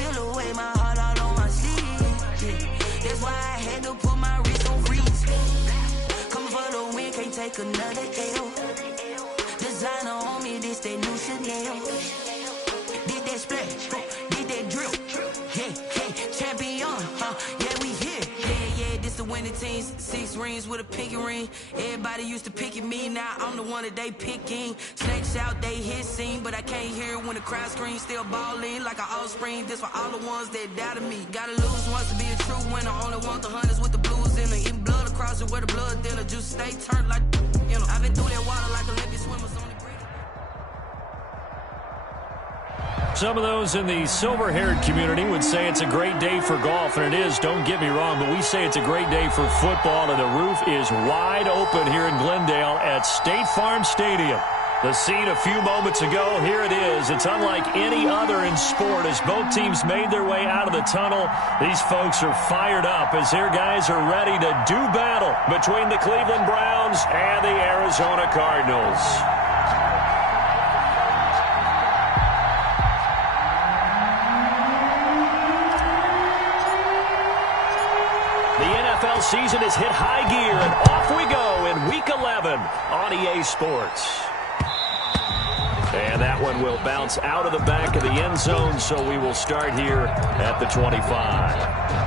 feel the way my heart all on my sleeve. Yeah. That's why I had to put my wrist on freeze. Coming for the win, can't take another L. Designer on me, this that new Chanel. Did that splash, did that drip. Yeah, champion, yeah, we here. Yeah, this the winning team. 6 rings with a pinky ring. Everybody used to pick at me, now I'm the one that they picking. Snakes out, they hit scene, but I can't hear it when the crowd screams. Still balling like an offspring. This for all the ones that doubted me. Gotta lose once to be a true winner. Only want the hunters with the blues in it. Eating blood across it where the blood thinner. Just stay turned like, you know. I've been through that water like Olympic swimmers on the brink. Some of those in the silver-haired community would say it's a great day for golf, and it is, don't get me wrong, but we say it's a great day for football, and the roof is wide open here in Glendale at State Farm Stadium. The scene a few moments ago, here it is. It's unlike any other in sport as both teams made their way out of the tunnel. These folks are fired up as their guys are ready to do battle between the Cleveland Browns and the Arizona Cardinals. NFL season has hit high gear, and off we go in Week 11 on EA Sports. And that one will bounce out of the back of the end zone, so we will start here at the 25.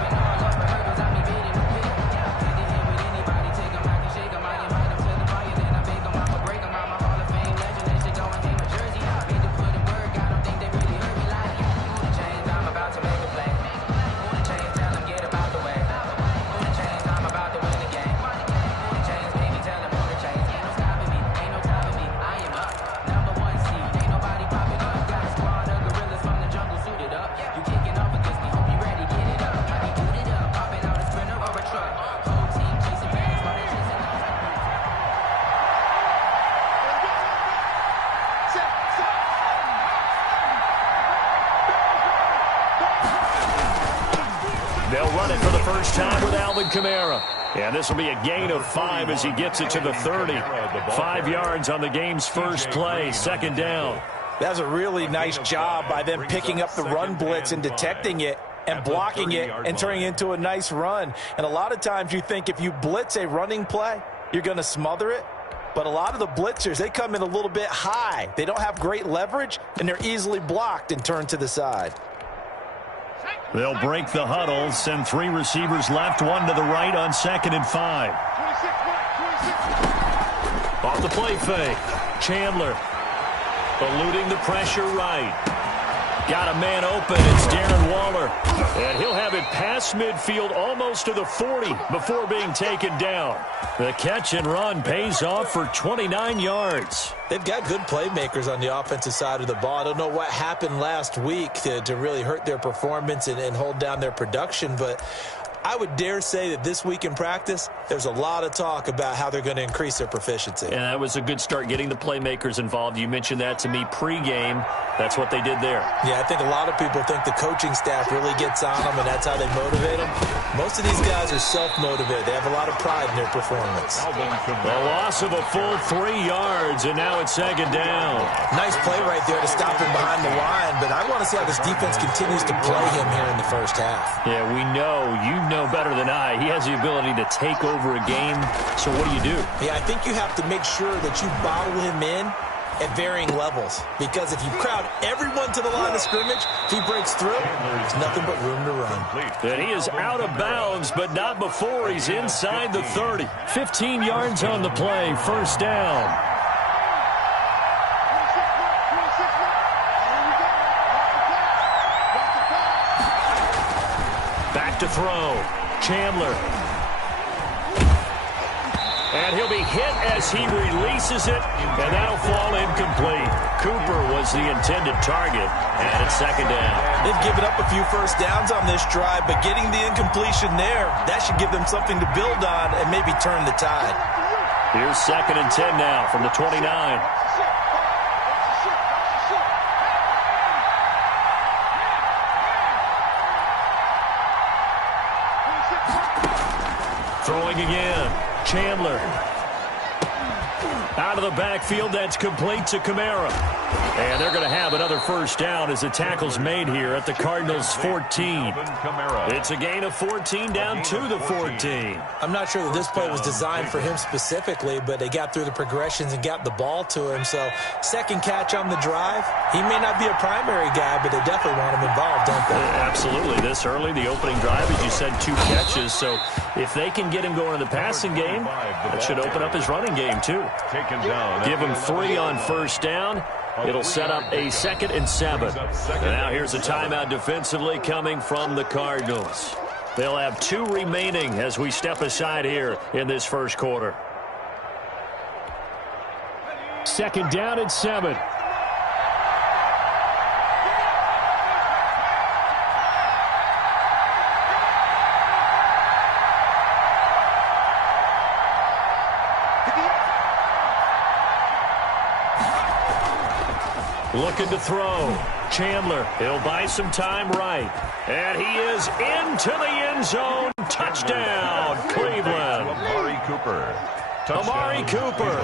They'll run it for the first time with Alvin Kamara. And this will be a gain of 5 as he gets it to the 30. 5 yards on the game's first play, second down. That's a really nice job by them picking up the run blitz and detecting it and blocking it and turning it into a nice run. And a lot of times you think if you blitz a running play, you're going to smother it. But a lot of the blitzers, they come in a little bit high. They don't have great leverage, and they're easily blocked and turned to the side. They'll break the huddle, send 3 receivers left, 1 to the right on 2nd and 5. Off the play fake. Chandler eluding the pressure right. Got a man open. It's Darren Waller. And he'll have it past midfield almost to the 40 before being taken down. The catch and run pays off for 29 yards. They've got good playmakers on the offensive side of the ball. I don't know what happened last week to really hurt their performance and hold down their production, but I would dare say that this week in practice, there's a lot of talk about how they're going to increase their proficiency. And that was a good start getting the playmakers involved. You mentioned that to me pregame. That's what they did there. Yeah, I think a lot of people think the coaching staff really gets on them, and that's how they motivate them. Most of these guys are self-motivated. They have a lot of pride in their performance. The loss of a full 3 yards, and now it's second down. Nice play right there to stop him behind the line, but I want to see how this defense continues to play him here in the first half. Yeah, we know. You know better than I. He has the ability to take over a game. So what do? Yeah, I think you have to make sure that you bottle him in at varying levels, because if you crowd everyone to the line of scrimmage, if he breaks through, there's nothing but room to run. And he is out of bounds, but not before he's inside the 30. 15 yards on the play, first down. Back to throw. Chandler. And he'll be hit as he releases it, and that'll fall incomplete. Cooper was the intended target, and it's second down. They've given up a few first downs on this drive, but getting the incompletion there, that should give them something to build on and maybe turn the tide. Here's 2nd and 10 now from the 29. Throwing again. Chandler. Out of the backfield, that's complete to Kamara. And they're going to have another first down as the tackle's made here at the Cardinals' 14. It's a gain of 14 down to the 14. I'm not sure that this play was designed for him specifically, but they got through the progressions and got the ball to him. So second catch on the drive. He may not be a primary guy, but they definitely want him involved, don't they? Absolutely. This early, the opening drive, as you said, 2 catches. So if they can get him going in the passing game, that should open up his running game too. Give him 3 on first down. It'll set up a 2nd and 7. And now here's a timeout defensively coming from the Cardinals. They'll have 2 remaining as we step aside here in this first quarter. 2nd down and 7. Looking to throw. Chandler, he'll buy some time right. And he is into the end zone. Touchdown, Cleveland. Amari Cooper,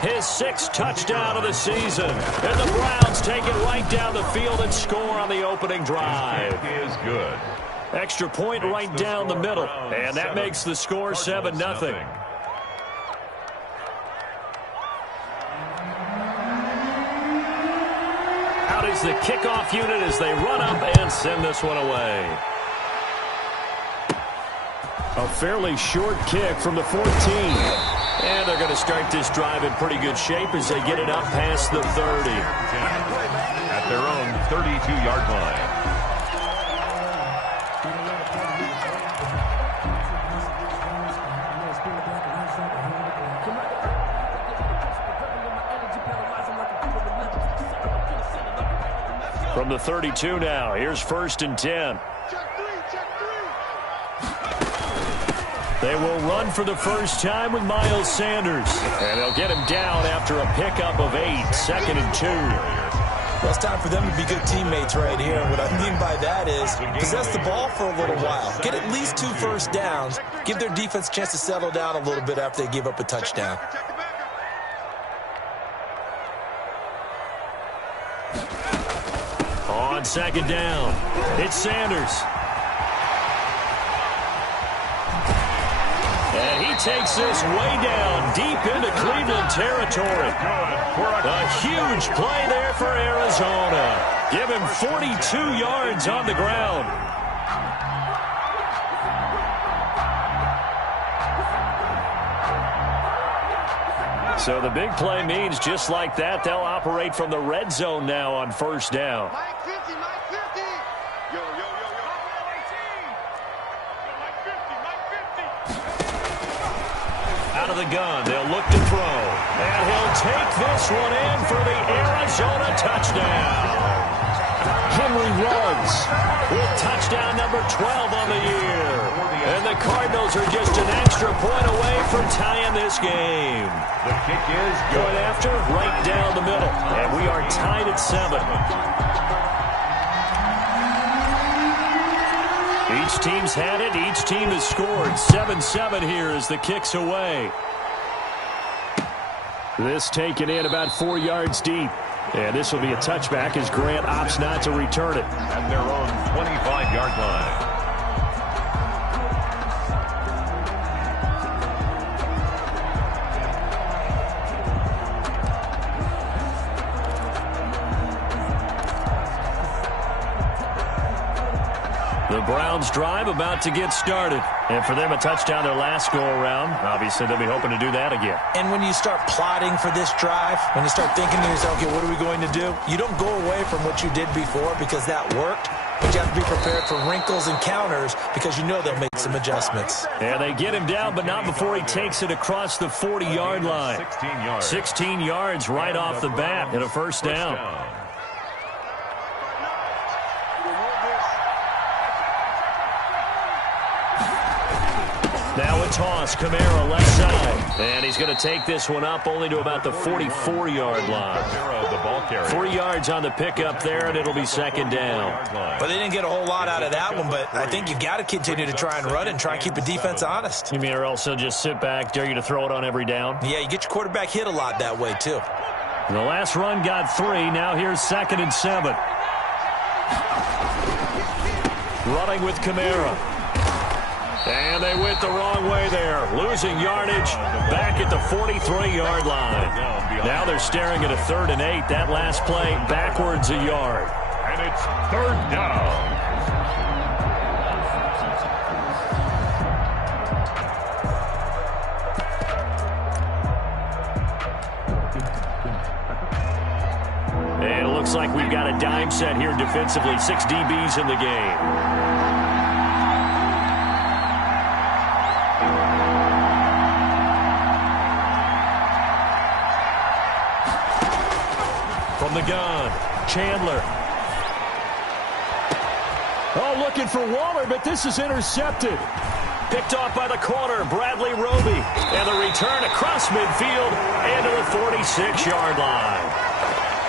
his 6th touchdown of the season. And the Browns take it right down the field and score on the opening drive. Is good. Extra point right down the middle. And that makes the score 7-0. Is the kickoff unit as they run up and send this one away. A fairly short kick from the 14. And they're going to start this drive in pretty good shape as they get it up past the 30. At their own 32-yard line. From the 32 now, here's 1st and 10. They will run for the first time with Miles Sanders. And they'll get him down after a pickup of 8, 2nd and 2. Well, it's time for them to be good teammates right here. And what I mean by that is possess the ball for a little while. Get at least 2 first downs. Give their defense a chance to settle down a little bit after they give up a touchdown. On 2nd down, it's Sanders. And he takes this way down deep into Cleveland territory. A huge play there for Arizona. Give him 42 yards on the ground. So the big play means just like that, they'll operate from the red zone now on first down. Out of the gun, they'll look to throw. And he'll take this one in for the Arizona touchdown. Henry Ruggs with touchdown number 12 on the year. And the Cardinals are just an extra point away from tying this game. The kick is good. Going after, right down the middle. And we are tied at 7. Each team's had it. Each team has scored. 7-7 here as the kick's away. This taken in about 4 yards deep. And this will be a touchback as Grant opts not to return it. At their own 25-yard line. The Browns drive about to get started. And for them, a touchdown their last go-around. Obviously, they'll be hoping to do that again. And when you start plotting for this drive, when you start thinking to yourself, okay, what are we going to do? You don't go away from what you did before because that worked. But you have to be prepared for wrinkles and counters because you know they'll make some adjustments. And they get him down, but not before he takes it across the 40-yard line. 16 yards. 16 yards right off the bat and a first down. Now a toss, Kamara left side. And he's going to take this one up only to about the 44-yard line. 3 yards on the pickup there, and it'll be second down. But they didn't get a whole lot out of that one, but I think you've got to continue to try and run and try and keep the defense honest. You mean or else they'll just sit back, dare you to throw it on every down? Yeah, you get your quarterback hit a lot that way, too. The last run got 3. Now here's 2nd and 7. Running with Kamara. And they went the wrong way there. Losing yardage back at the 43-yard line. Now they're staring at a 3rd and 8. That last play backwards a yard. And it's 3rd down. And it looks like we've got a dime set here defensively. 6 DBs in the game. From the gun, Chandler. Oh, looking for Waller, but this is intercepted. Picked off by the corner, Bradley Roby. And the return across midfield and to the 46-yard line.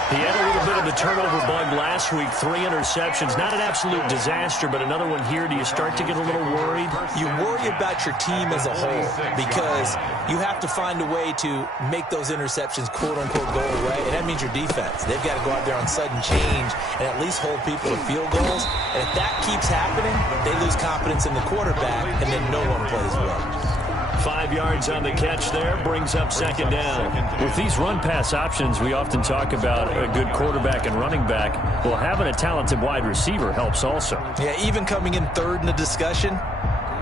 He had a little bit of the turnover bug last week. 3 interceptions. Not an absolute disaster, but another one here. Do you start to get a little worried? You worry about your team as a whole because you have to find a way to make those interceptions, quote-unquote, go away, and that means your defense. They've got to go out there on sudden change and at least hold people to field goals. And if that keeps happening, they lose confidence in the quarterback, and then no one plays well. 5 yards on the catch there, brings up 2nd down. With these run-pass options, we often talk about a good quarterback and running back. Well, having a talented wide receiver helps also. Yeah, even coming in 3rd in the discussion,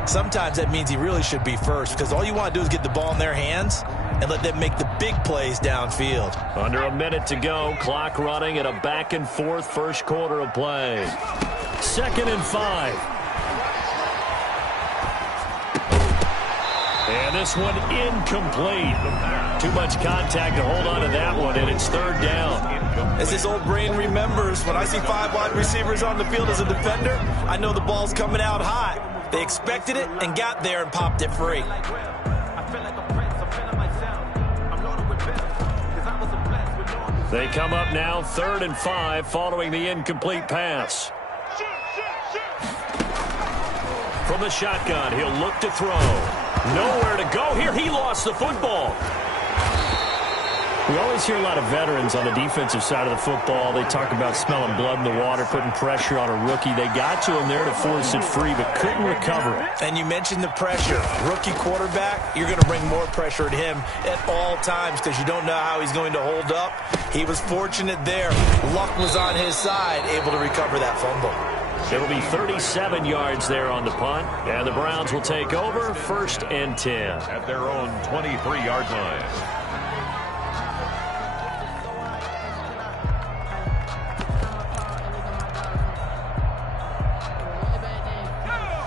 sometimes that means he really should be first because all you want to do is get the ball in their hands and let them make the big plays downfield. Under a minute to go, clock running at a back-and-forth first quarter of play. 2nd and 5. And this one incomplete. Too much contact to hold on to that one, and it's 3rd down. As this old brain remembers, when I see 5 wide receivers on the field as a defender, I know the ball's coming out hot. They expected it and got there and popped it free. They come up now, 3rd and 5, following the incomplete pass. From the shotgun, he'll look to throw. Nowhere to go here. He lost the football. We always hear a lot of veterans on the defensive side of the football. They talk about smelling blood in the water, putting pressure on a rookie. They got to him there to force it free, but couldn't recover it. And you mentioned the pressure. Rookie quarterback, you're going to bring more pressure at him at all times because you don't know how he's going to hold up. He was fortunate there. Luck was on his side, able to recover that fumble. It'll be 37 yards there on the punt, and the Browns will take over 1st and 10. At their own 23-yard line.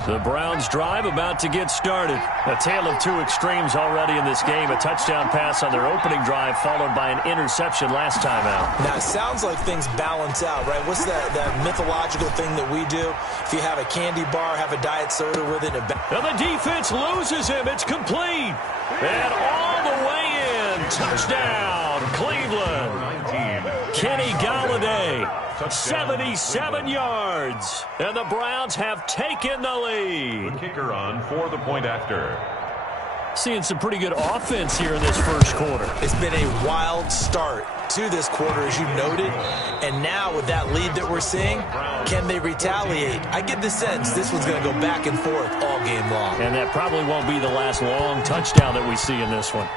The Browns drive about to get started. A tale of 2 extremes already in this game. A touchdown pass on their opening drive followed by an interception last time out. Now, it sounds like things balance out, right? What's that mythological thing that we do? If you have a candy bar, have a diet soda with it. And the defense loses him. It's complete. And all the way in. Touchdown, Cleveland. Kenny Galladay. 77 yards, and the Browns have taken the lead. The kicker on for the point after. Seeing some pretty good offense here in this first quarter. It's been a wild start to this quarter, as you noted, and now with that lead that we're seeing, can they retaliate? I get the sense this one's going to go back and forth all game long. And that probably won't be the last long touchdown that we see in this one.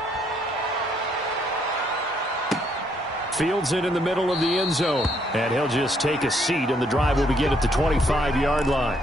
Fields it in the middle of the end zone. And he'll just take a seat, and the drive will begin at the 25-yard line.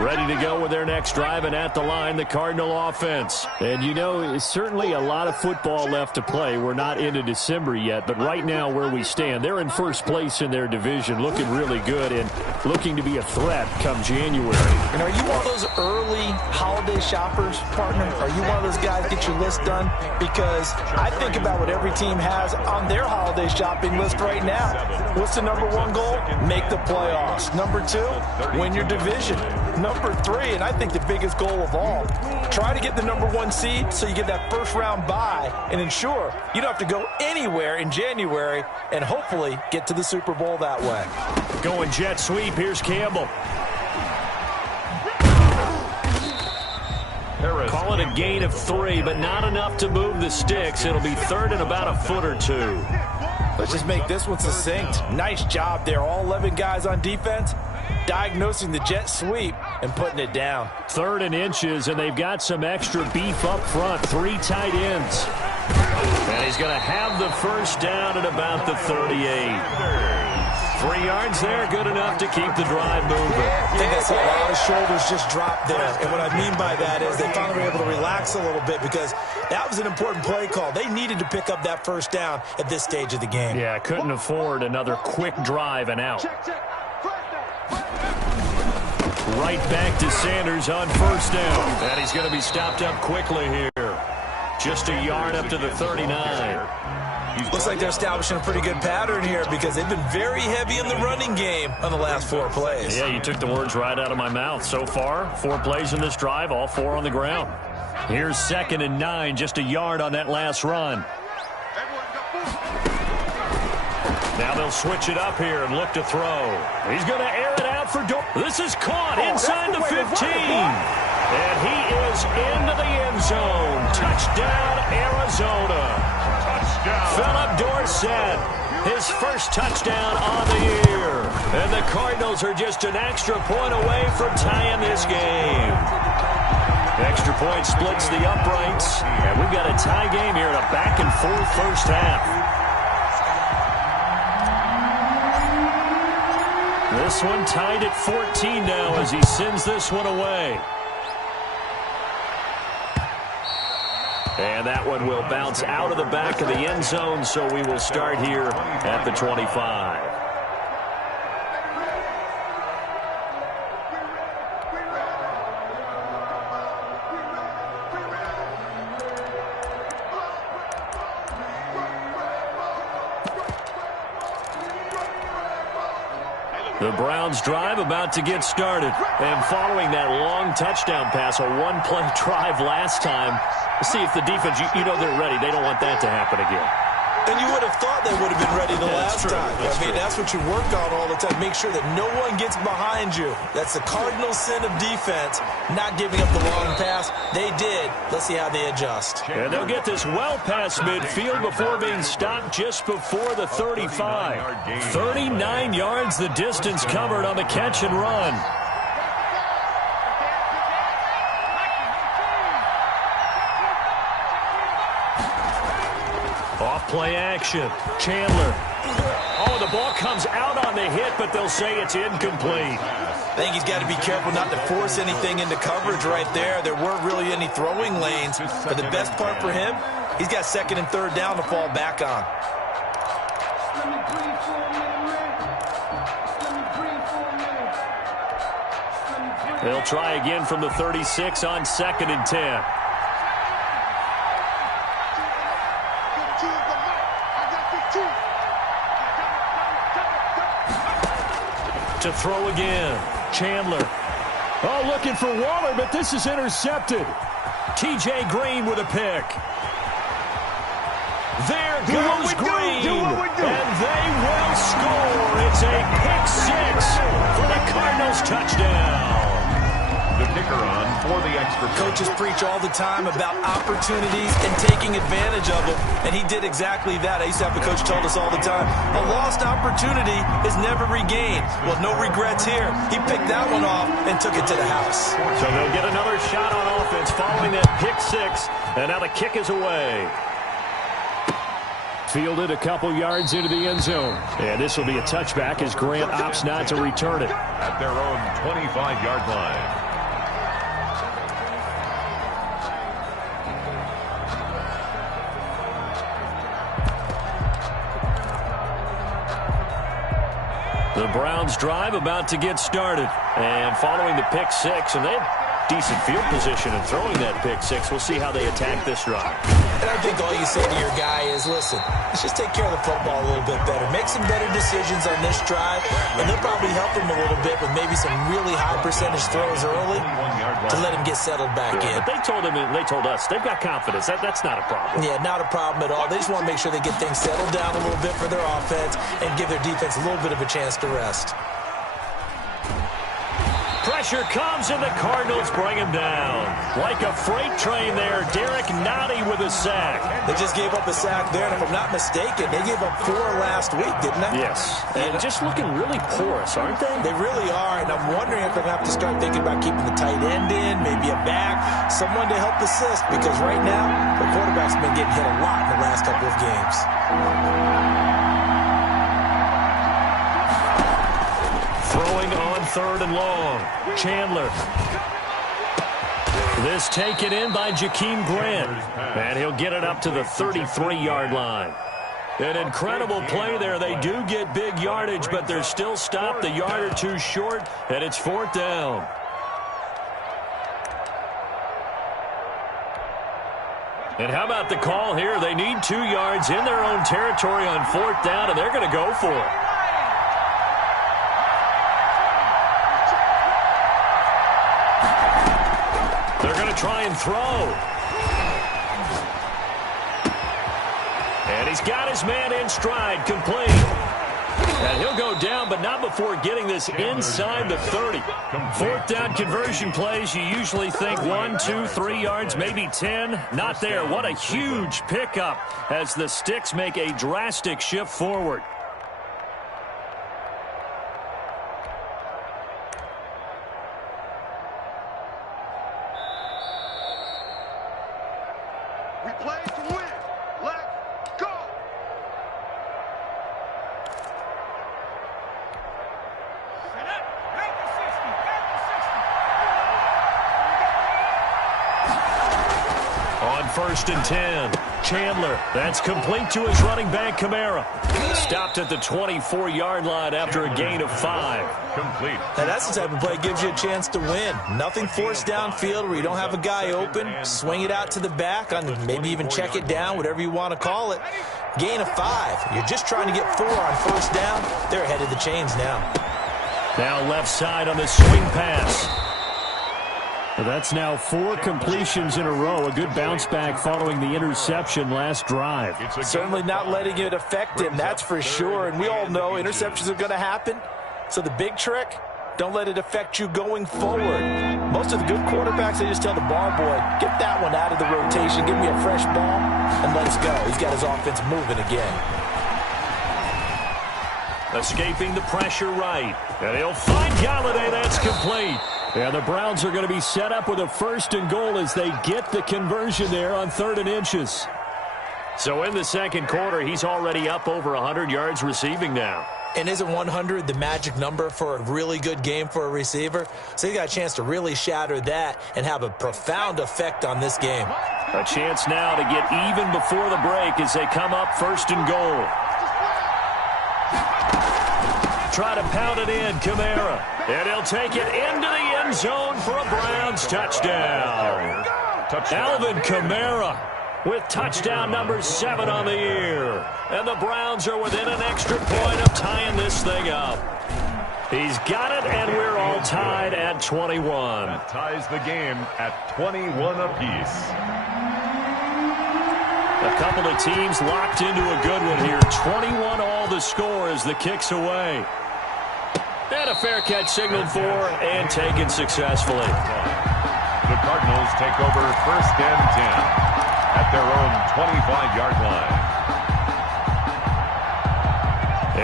Ready to go with their next drive, and at the line, the Cardinal offense. And you know, it's certainly a lot of football left to play. We're not into December yet, but right now where we stand, they're in first place in their division, looking really good and looking to be a threat come January. And are you one of those early holiday shoppers, partner? Are you one of those guys get your list done? Because I think about what every team has on their holiday shopping list right now. What's the number 1 goal? Make the playoffs. Number 2, win your division. Number 3, and I think the biggest goal of all, try to get the number 1 seed so you get that first round bye and ensure you don't have to go anywhere in January and hopefully get to the Super Bowl that way. Going jet sweep, here's Campbell. Call it a gain of 3, but not enough to move the sticks. It'll be third and about a foot or two. Let's just make this one succinct. Nice job there. All 11 guys on defense diagnosing the jet sweep and putting it down. Third and inches, and they've got some extra beef up front. 3 tight ends. And he's going to have the first down at about the 38. 3 yards there, good enough to keep the drive moving. I think that's a lot of shoulders just dropped there. And what I mean by that is they finally were able to relax a little bit because that was an important play call. They needed to pick up that first down at this stage of the game. Yeah, couldn't afford another quick drive and out. Right back to Sanders on first down. And he's going to be stopped up quickly here. Just a yard up to the 39. Looks like they're establishing a pretty good pattern here because they've been very heavy in the running game on the last 4 plays. Yeah, you took the words right out of my mouth. So far, 4 plays in this drive, all 4 on the ground. Here's 2nd and 9, just a yard on that last run. Now they'll switch it up here and look to throw. He's going to air it out for This is caught inside the 15. And he is into the end zone. Touchdown, Arizona. Philip Dorsett, his first touchdown on the year. And the Cardinals are just an extra point away from tying this game. Extra point splits the uprights. And we've got a tie game here in a back-and-forth first half. This one tied at 14 now as he sends this one away. And that one will bounce out of the back of the end zone, so we will start here at the 25. The Browns drive about to get started. And following that long touchdown pass, a one-play drive last time, let's see if the defense, you know they're ready. They don't want that to happen again. And you would have thought they would have been ready the last time. That's what you work on all the time. Make sure that no one gets behind you. That's the cardinal sin of defense, not giving up the long pass. They did. Let's see how they adjust. And they'll get this well past midfield before being stopped just before the 35. 39 yards the distance covered on the catch and run. Off-play action. Chandler. Oh, the ball comes out on the hit, but they'll say it's incomplete. I think he's got to be careful not to force anything into coverage right there. There weren't really any throwing lanes. But the best part for him, he's got 2nd and 3rd down to fall back on. They'll try again from the 36 on 2nd and 10. To throw again. Chandler. Oh, looking for Waller, but this is intercepted. T.J. Green with a pick. There goes Green. And they will score. It's a pick 6 for the Cardinals touchdown. The kicker on for the extra point. Coaches preach all the time about opportunities and taking advantage of them, and he did exactly that. I used to have a coach told us all the time, a lost opportunity is never regained. Well, no regrets here. He picked that one off and took it to the house. So they'll get another shot on offense following that pick 6, and now the kick is away. Fielded a couple yards into the end zone. And this will be a touchback as Grant opts not to return it. At their own 25-yard line. The Browns drive about to get started. And following the pick 6, and they have decent field position in throwing that pick 6. We'll see how they attack this drive. And I think all you say to your guy is, listen, let's just take care of the football a little bit better. Make some better decisions on this drive, and they'll probably help him a little bit with maybe some really high percentage throws early to let him get settled back in. But they told us they've got confidence. That's not a problem. Yeah, not a problem at all. They just want to make sure they get things settled down a little bit for their offense and give their defense a little bit of a chance to rest. pressure comes, and the Cardinals bring him down. Like a freight train there, Derek Nottie with a sack. They just gave up a sack there, and if I'm not mistaken, they gave up 4 last week, didn't they? Yes, and just looking really porous, aren't they? They really are, and I'm wondering if they're going to have to start thinking about keeping the tight end in, maybe a back, someone to help assist, because right now, the quarterback's been getting hit a lot in the last couple of games. Throwing on 3rd and long. Chandler. This taken in by Jakeem Grant. And he'll get it up to the 33-yard line. An incredible play there. They do get big yardage, but they're still stopped a yard or two short, and it's 4th down. And how about the call here? They need 2 yards in their own territory on 4th down, and they're going to go for it. They're going to try and throw. And he's got his man in stride, complete. And he'll go down, but not before getting this inside the 30. 4th down conversion plays, you usually think 1, 2, 3 yards, maybe 10. Not there. What a huge pickup as the Sticks make a drastic shift forward. We play to win. Let's go. On 1st and 10, Chandler. That's complete to his running back, Kamara. Stopped at the 24-yard line after a gain of 5. Complete. Now, that's the type of play that gives you a chance to win. Nothing forced downfield where you don't have a guy open. Swing it out to the back, on maybe even check it down, whatever you want to call it. Gain of 5. You're just trying to get 4 on 1st down. They're ahead of the chains now. Now left side on the swing pass. That's now 4 completions in a row. A good bounce back following the interception last drive. Certainly not letting it affect him, that's for sure. And we all know interceptions are going to happen. So the big trick, don't let it affect you going forward. Most of the good quarterbacks, they just tell the ball boy, get that one out of the rotation, give me a fresh ball, and let's go. He's got his offense moving again. Escaping the pressure right. And he'll find Galladay. That's complete. And the Browns are going to be set up with a 1st and goal as they get the conversion there on 3rd and inches. So in the second quarter, he's already up over 100 yards receiving now. And isn't 100 the magic number for a really good game for a receiver? So he got a chance to really shatter that and have a profound effect on this game. A chance now to get even before the break as they come up 1st and goal. Try to pound it in, Kamara. And he'll take it into the end zone for a Browns touchdown. Alvin Kamara with touchdown number 7 on the year. And the Browns are within an extra point of tying this thing up. He's got it, and we're all tied at 21. That ties the game at 21 apiece. A couple of teams locked into a good one here. 21 all the score as the kick's away. And a fair catch signaled for and taken successfully. The Cardinals take over 1st and 10 at their own 25-yard line.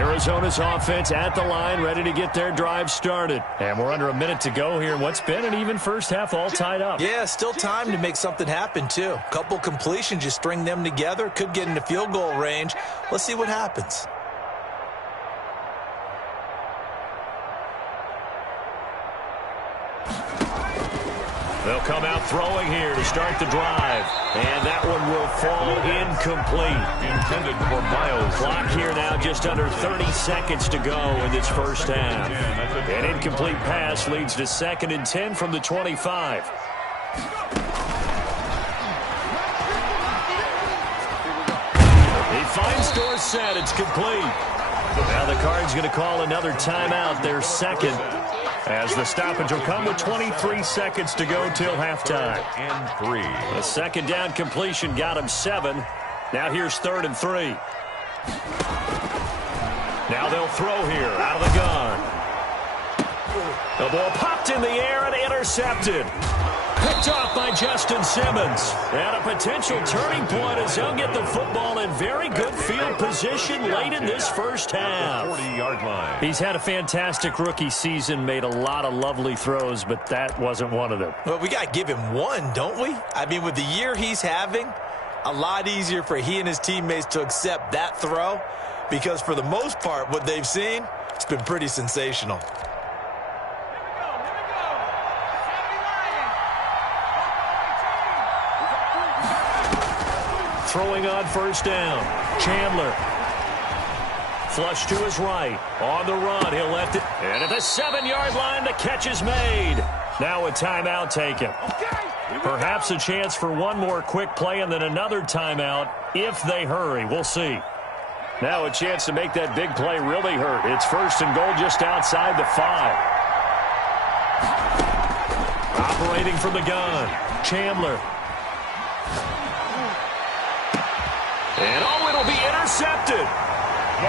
Arizona's offense at the line, ready to get their drive started. And we're under a minute to go here in what's been an even first half, all tied up. Yeah, still time to make something happen, too. Couple completions, you string them together, could get into field goal range. Let's see what happens. They'll come out throwing here to start the drive. And that one will fall incomplete. Intended for Miles. Clock here now just under 30 seconds to go in this first half. An incomplete pass leads to 2nd and 10 from the 25. He finds Dorsett. It's complete. Now the Cards going to call another timeout, their 2nd. As the stoppage will come with 23 seconds to go till halftime. And 3. The 2nd down completion got him 7. Now here's 3rd and 3. Now they'll throw here out of the gun. The ball popped in the air and intercepted. Picked off by Justin Simmons. And a potential turning point as he'll get the football in very good field position late in this first half. 40-yard line. He's had a fantastic rookie season, made a lot of lovely throws, but that wasn't one of them. Well, we got to give him one, don't we? I mean, with the year he's having, a lot easier for he and his teammates to accept that throw because for the most part, what they've seen, it's been pretty sensational. Throwing on first down. Chandler. Flush to his right. On the run. He'll let it. And at the 7-yard line, the catch is made. Now a timeout taken. Perhaps a chance for one more quick play and then another timeout if they hurry. We'll see. Now a chance to make that big play really hurt. It's first and goal just outside the 5. Operating from the gun. Chandler. And oh, it'll be intercepted.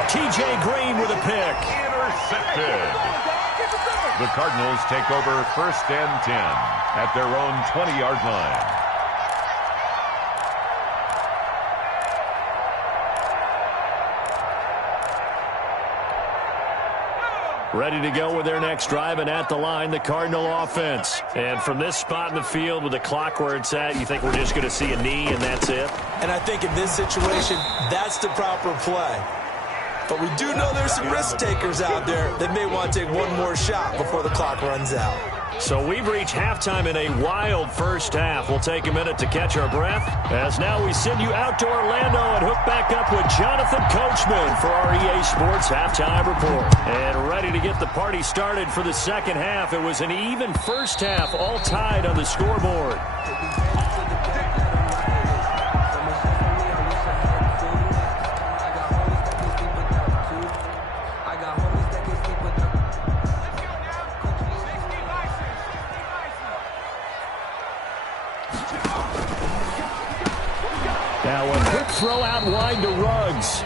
T.J. Green with a pick. Intercepted. The Cardinals take over first and 10 at their own 20-yard line. Ready to go with their next drive, and at the line, the Cardinal offense. And from this spot in the field with the clock where it's at, you think we're just going to see a knee and that's it? And I think in this situation, that's the proper play. But we do know there's some risk takers out there that may want to take one more shot before the clock runs out. So we've reached halftime in a wild first half. We'll take a minute to catch our breath as now we send you out to Orlando and hook back up with Jonathan Coachman for our EA Sports Halftime Report. And ready to get the party started for the second half. It was an even first half, all tied on the scoreboard. Now a quick throw out wide to Ruggs.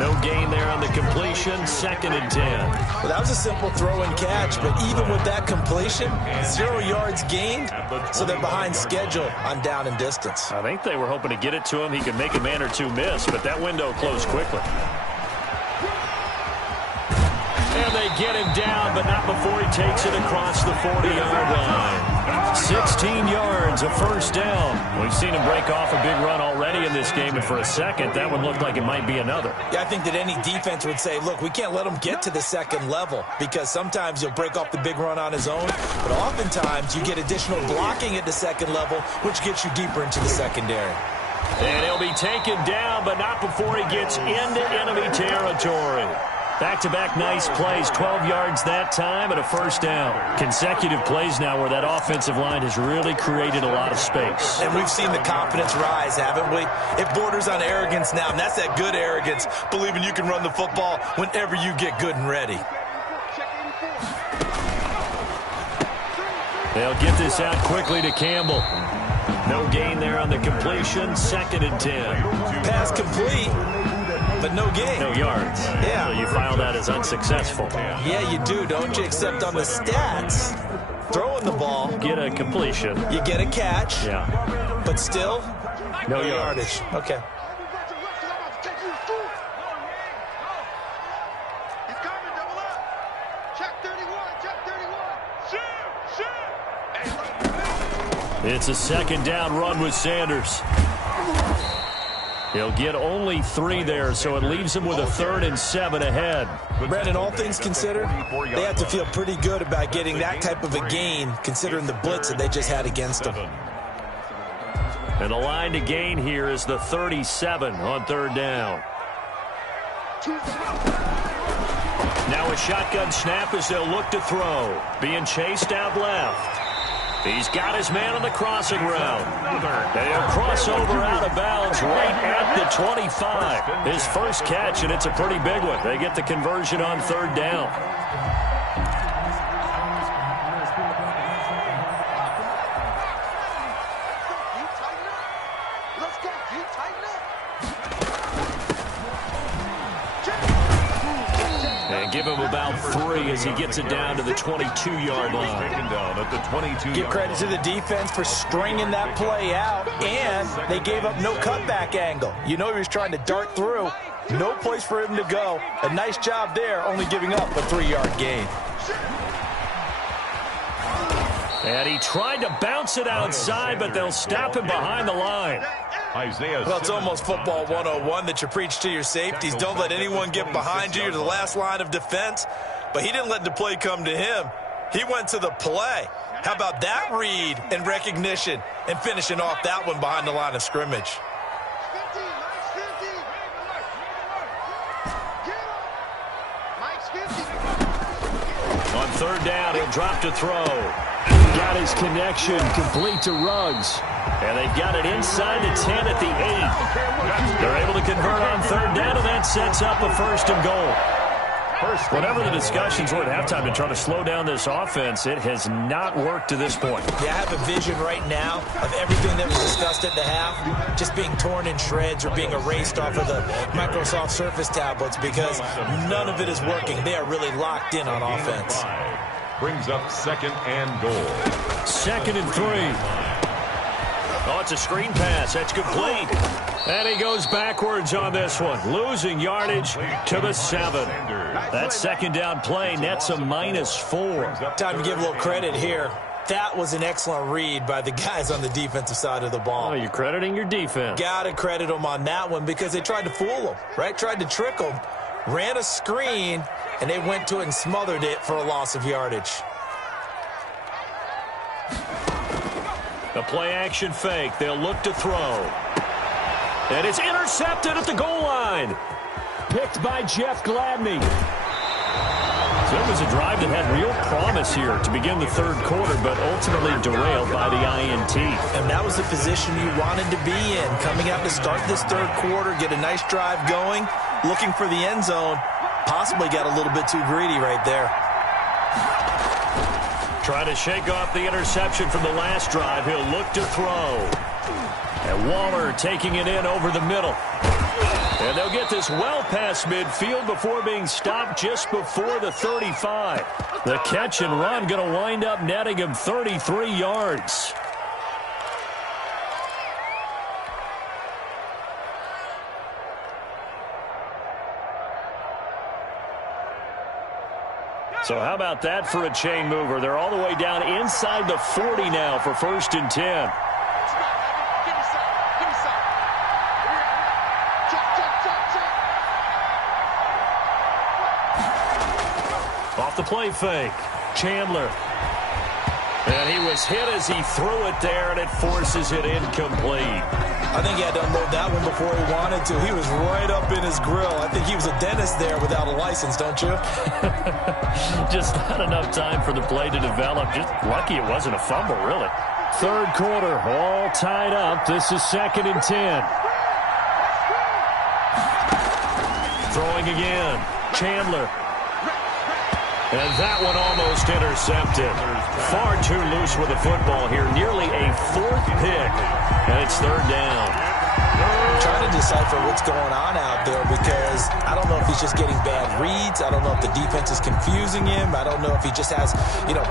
No gain there on the completion, 2nd and 10. Well, that was a simple throw and catch, but even with that completion, 0 yards gained, so they're behind schedule on down and distance. I think they were hoping to get it to him. He could make a man or two miss, but that window closed quickly. And they get him down, but not before he takes it across the 40-yard line. 16 yards, a first down. We've seen him break off a big run already in this game, and for a second, that one looked like it might be another. Yeah, I think that any defense would say, look, we can't let him get to the second level because sometimes he'll break off the big run on his own, but oftentimes you get additional blocking at the second level, which gets you deeper into the secondary. And he'll be taken down, but not before he gets into enemy territory. Back-to-back nice plays, 12 yards that time and a first down. Consecutive plays now where that offensive line has really created a lot of space. And we've seen the confidence rise, haven't we? It borders on arrogance now, and that's that good arrogance, believing you can run the football whenever you get good and ready. They'll get this out quickly to Campbell. No gain there on the completion, 2nd and 10. Pass complete. But no gain. No yards. Yeah. So you file that as unsuccessful. Yeah, you do, don't you? Except on the stats, throwing the ball. Get a completion. You get a catch. Yeah. But still, no yardage. Okay. He's coming, double up. Check 31, check 31. It's a 2nd down run with Sanders. He'll get only 3 there, so it leaves him with a 3rd and 7 ahead. Brandon, all things considered, they have to feel pretty good about getting that type of a gain, considering the blitz that they just had against them. And the line to gain here is the 37 on 3rd down. Now a shotgun snap as they'll look to throw. Being chased out left. He's got his man on the crossing route. They'll cross over out of bounds right at the 25. His first catch, and it's a pretty big one. They get the conversion on 3rd down. And give him about 3 as he gets it down to the 22-yard line. Taken down at the 22-yard Give credit to the defense for stringing that play out, and they gave up no cutback angle. You know he was trying to dart through. No place for him to go. A nice job there, only giving up a 3-yard gain. And he tried to bounce it outside, but they'll stop him behind the line. Well, it's almost football 101 that you preach to your safeties. Don't let anyone get behind you. You're the last line of defense. But he didn't let the play come to him. He went to the play. How about that read and recognition and finishing off that one behind the line of scrimmage? On third down, he'll drop to throw. Got his connection complete to Ruggs. And they've got it inside the 10 at the 8. They're able to convert on third down, and that sets up a 1st and goal. Whatever the discussions were at halftime to try to slow down this offense, it has not worked to this point. Yeah, I have a vision right now of everything that was discussed at the half just being torn in shreds or being erased off of the Microsoft Surface tablets because none of it is working. They are really locked in on offense. Brings up 2nd and goal. 2nd and 3. Oh, it's a screen pass. That's complete. And he goes backwards on this one, losing yardage to the 7. That 2nd down play nets a -4. Time to give a little credit here. That was an excellent read by the guys on the defensive side of the ball. Oh, you're crediting your defense. Got to credit them on that one because they tried to fool them, right? Tried to trick them, ran a screen, and they went to it and smothered it for a loss of yardage. The play-action fake. They'll look to throw. And it's intercepted at the goal line. Picked by Jeff Gladney. So it was a drive that had real promise here to begin the 3rd quarter, but ultimately derailed by the INT. And that was the position you wanted to be in. Coming out to start this 3rd quarter, get a nice drive going, looking for the end zone. Possibly got a little bit too greedy right there. Trying to shake off the interception from the last drive. He'll look to throw. And Waller taking it in over the middle. And they'll get this well past midfield before being stopped just before the 35. The catch and run going to wind up netting him 33 yards. So how about that for a chain mover? They're all the way down inside the 40 now for 1st and 10. Off the play fake, Chandler. And he was hit as he threw it there, and it forces it incomplete. I think he had to unload that one before he wanted to. He was right up in his grill. I think he was a dentist there without a license, don't you? Just not enough time for the play to develop. Just lucky it wasn't a fumble, really. 3rd quarter, all tied up. This is 2nd and 10. Throwing again, Chandler. And that one almost intercepted. Far too loose with the football here. Nearly a 4th pick. And it's 3rd down. I'm trying to decipher what's going on out there because I don't know if he's just getting bad reads. I don't know if the defense is confusing him. I don't know if he just has,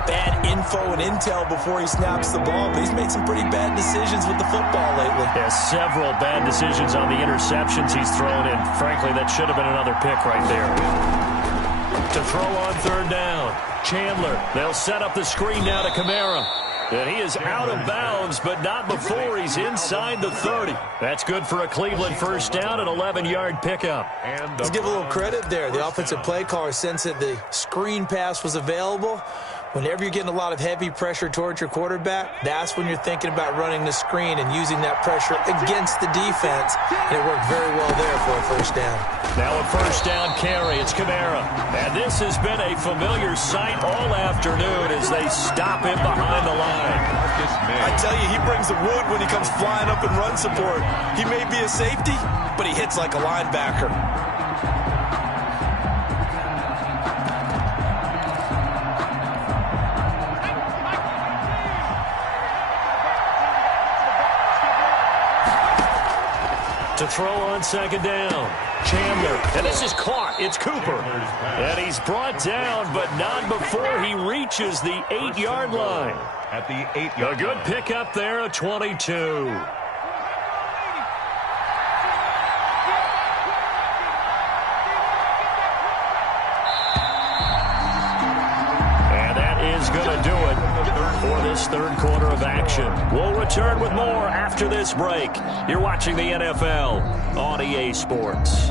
bad info and intel before he snaps the ball. But he's made some pretty bad decisions with the football lately. Yeah, several bad decisions on the interceptions he's thrown. And frankly, that should have been another pick right there. To throw on 3rd down. Chandler. They'll set up the screen now to Kamara. And he is out of bounds, but not before he's inside the 30. That's good for a Cleveland 1st down, an 11-yard pickup. Let's give a little credit there. The offensive play caller sensed that the screen pass was available. Whenever you're getting a lot of heavy pressure towards your quarterback, that's when you're thinking about running the screen and using that pressure against the defense. And it worked very well there for a 1st down. Now a 1st down carry. It's Kamara. And this has been a familiar sight all afternoon as they stop him behind the line. I tell you, he brings the wood when he comes flying up in run support. He may be a safety, but he hits like a linebacker. To throw on second down. Chandler. And this is caught. It's Cooper. And he's brought down, but not before he reaches the 8-yard line. At the 8-yard line. A good pickup there, a 22. Going to do it for this third quarter of action. We'll return with more after this break. You're watching the NFL on EA Sports.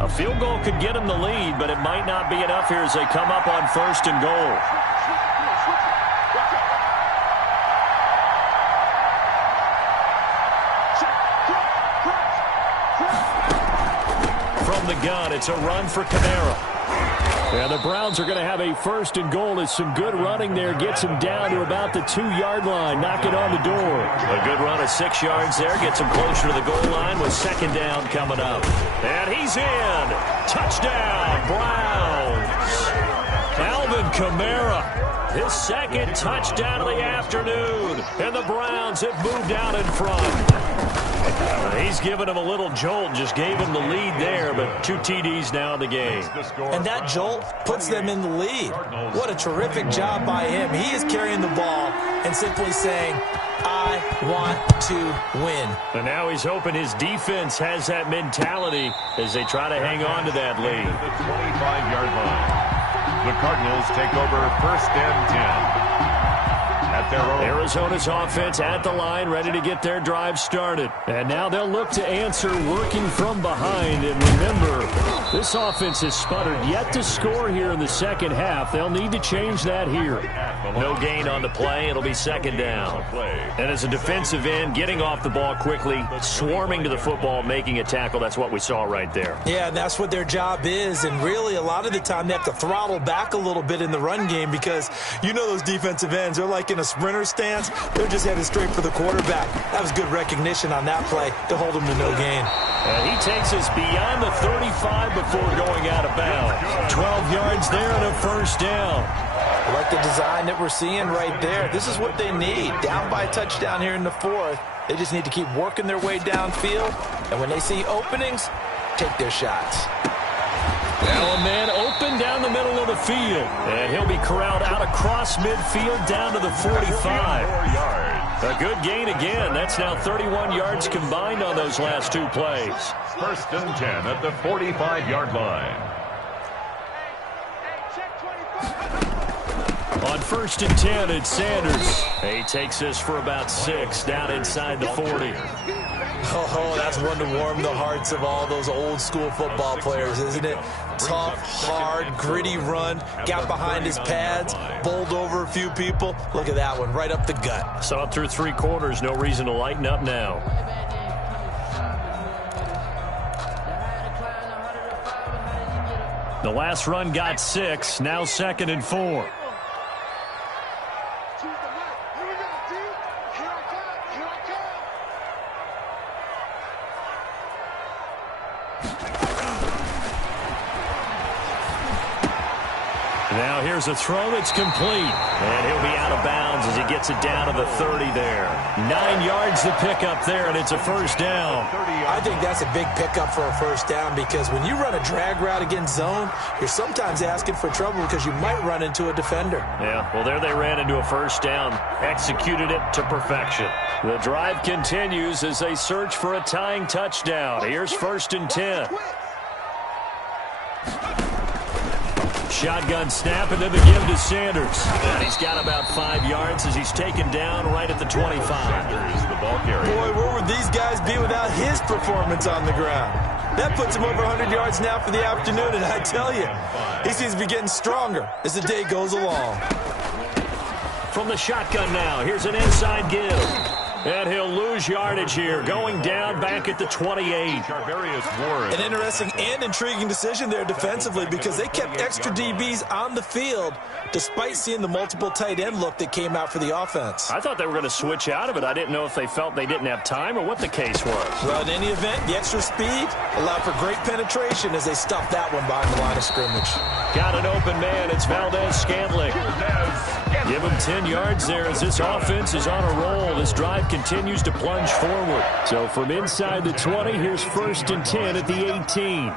A field goal could get them the lead, but it might not be enough here as they come up on 1st and goal. The gun. It's a run for Kamara. And the Browns are going to have a 1st and goal as some good running there gets him down to about the 2-yard line. Knock it on the door. A good run of 6 yards there gets him closer to the goal line with second down coming up. And he's in. Touchdown, Browns. Alvin Kamara, his second touchdown of the afternoon. And the Browns have moved out in front. He's given him a little jolt, just gave him the lead there, but 2 TDs now in the game. And that jolt puts them in the lead. What a terrific job by him. He is carrying the ball and simply saying, I want to win. And now he's hoping his defense has that mentality as they try to hang on to that lead. The 25-yard line. The Cardinals take over 1st and 10. At their own. Arizona's offense at the line, ready to get their drive started. And now they'll look to answer working from behind. And remember, this offense has sputtered yet to score here in the second half. They'll need to change that here. No gain on the play. It'll be second down. And as a defensive end, getting off the ball quickly, swarming to the football, making a tackle, that's what we saw right there. Yeah, that's what their job is. And really, a lot of the time, they have to throttle back a little bit in the run game because you know those defensive ends, they're like in a sprinter stance. They're just headed straight for the quarterback. That was good recognition on that play to hold him to no gain. And he takes us beyond the 35 before going out of bounds. 12 yards there and a 1st down. I like the design that we're seeing right there. This is what they need. Down by a touchdown here in the 4th. They just need to keep working their way downfield. And when they see openings, take their shots. Now a man open down the middle of the field. And he'll be corralled out across midfield down to the 45. A good gain again. That's now 31 yards combined on those last 2 plays. 1st and 10 at the 45-yard line. On 1st and 10, it's Sanders. He takes this for about 6 down inside the 40. Oh, that's one to warm the hearts of all those old school football players, isn't it? Tough, hard, gritty run. Got behind his pads, bowled over a few people. Look at that one, right up the gut. So up through 3 quarters, no reason to lighten up now. The last run got 6, now 2nd and 4. Now here's a throw that's complete. And he'll be out of bounds as he gets it down to the 30 there. 9 yards to pick up there, and it's a 1st down. I think that's a big pickup for a 1st down because when you run a drag route against zone, you're sometimes asking for trouble because you might run into a defender. Yeah, well, there they ran into a 1st down. Executed it to perfection. The drive continues as they search for a tying touchdown. Here's 1st and 10. Shotgun snap, and then the give to Sanders. And he's got about 5 yards as he's taken down right at the 25. Sanders, the ball carrier. Boy, where would these guys be without his performance on the ground? That puts him over 100 yards now for the afternoon, and I tell you, he seems to be getting stronger as the day goes along. From the shotgun now, here's an inside give. And he'll lose yardage here, going down back at the 28. An interesting and intriguing decision there defensively because they kept extra DBs on the field despite seeing the multiple tight end look that came out for the offense. I thought they were going to switch out of it. I didn't know if they felt they didn't have time or what the case was. Well, in any event, the extra speed allowed for great penetration as they stuffed that one behind the line of scrimmage. Got an open man. It's Valdez-Scantling. Give him 10 yards there as this offense is on a roll. This drive continues to plunge forward. So from inside the 20, here's 1st and 10 at the 18.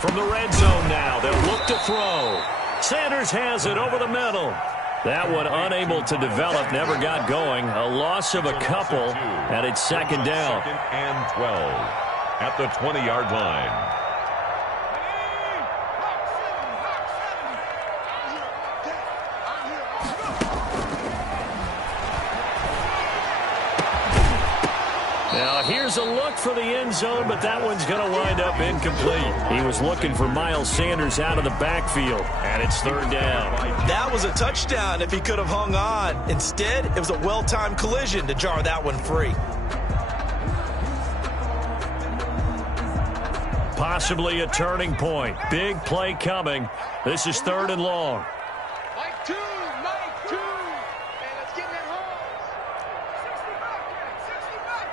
From the red zone now, they'll look to throw. Sanders has it over the middle. That one unable to develop, never got going. A loss of a couple, and it's 2nd down. 2nd and 12 at the 20-yard line. Now, here's a look for the end zone, but that one's going to wind up incomplete. He was looking for Miles Sanders out of the backfield, and it's 3rd down. That was a touchdown if he could have hung on. Instead, it was a well-timed collision to jar that one free. Possibly a turning point. Big play coming. This is 3rd and long. Mike 2, and it's getting it home. 60 back,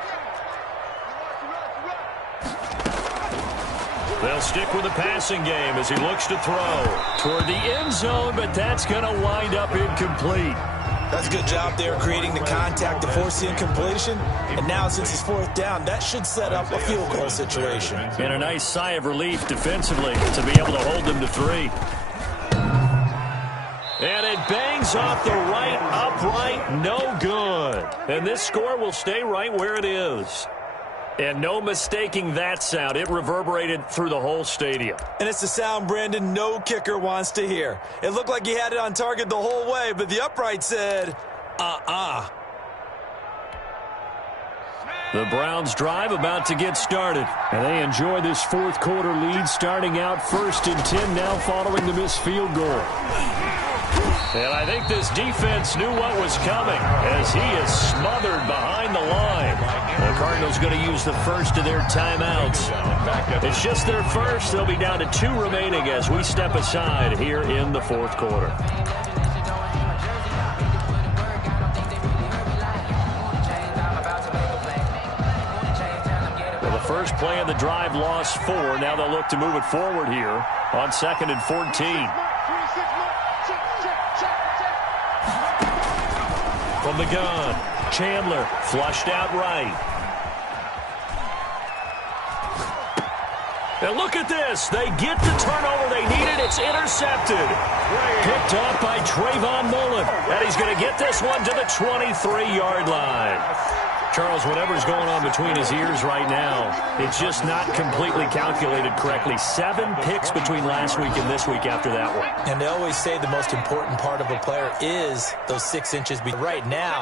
They'll stick with the passing game as he looks to throw toward the end zone, but that's going to wind up incomplete. That's a good job there creating the contact to force the incompletion. And now since it's 4th down, that should set up a field goal situation. And a nice sigh of relief defensively to be able to hold them to 3. And it bangs off the right upright, no good. And this score will stay right where it is. And no mistaking that sound. It reverberated through the whole stadium. And it's the sound, Brandon, no kicker wants to hear. It looked like he had it on target the whole way, but the upright said, The Browns drive about to get started. And they enjoy this 4th quarter lead, starting out 1st and 10 now following the missed field goal. And I think this defense knew what was coming as he is smothered behind the line. The Cardinals going to use the first of their timeouts. It's just their first. They'll be down to 2 remaining as we step aside here in the 4th quarter. Well, the first play of the drive lost 4. Now they'll look to move it forward here on 2nd and 14. From the gun, Chandler flushed out right. And look at this. They get the turnover they needed. It's intercepted. Picked off by Trayvon Mullen. And he's going to get this one to the 23-yard line. Charles, whatever's going on between his ears right now, it's just not completely calculated correctly. 7 picks between last week and this week after that one. And they always say the most important part of a player is those 6 inches. Right now,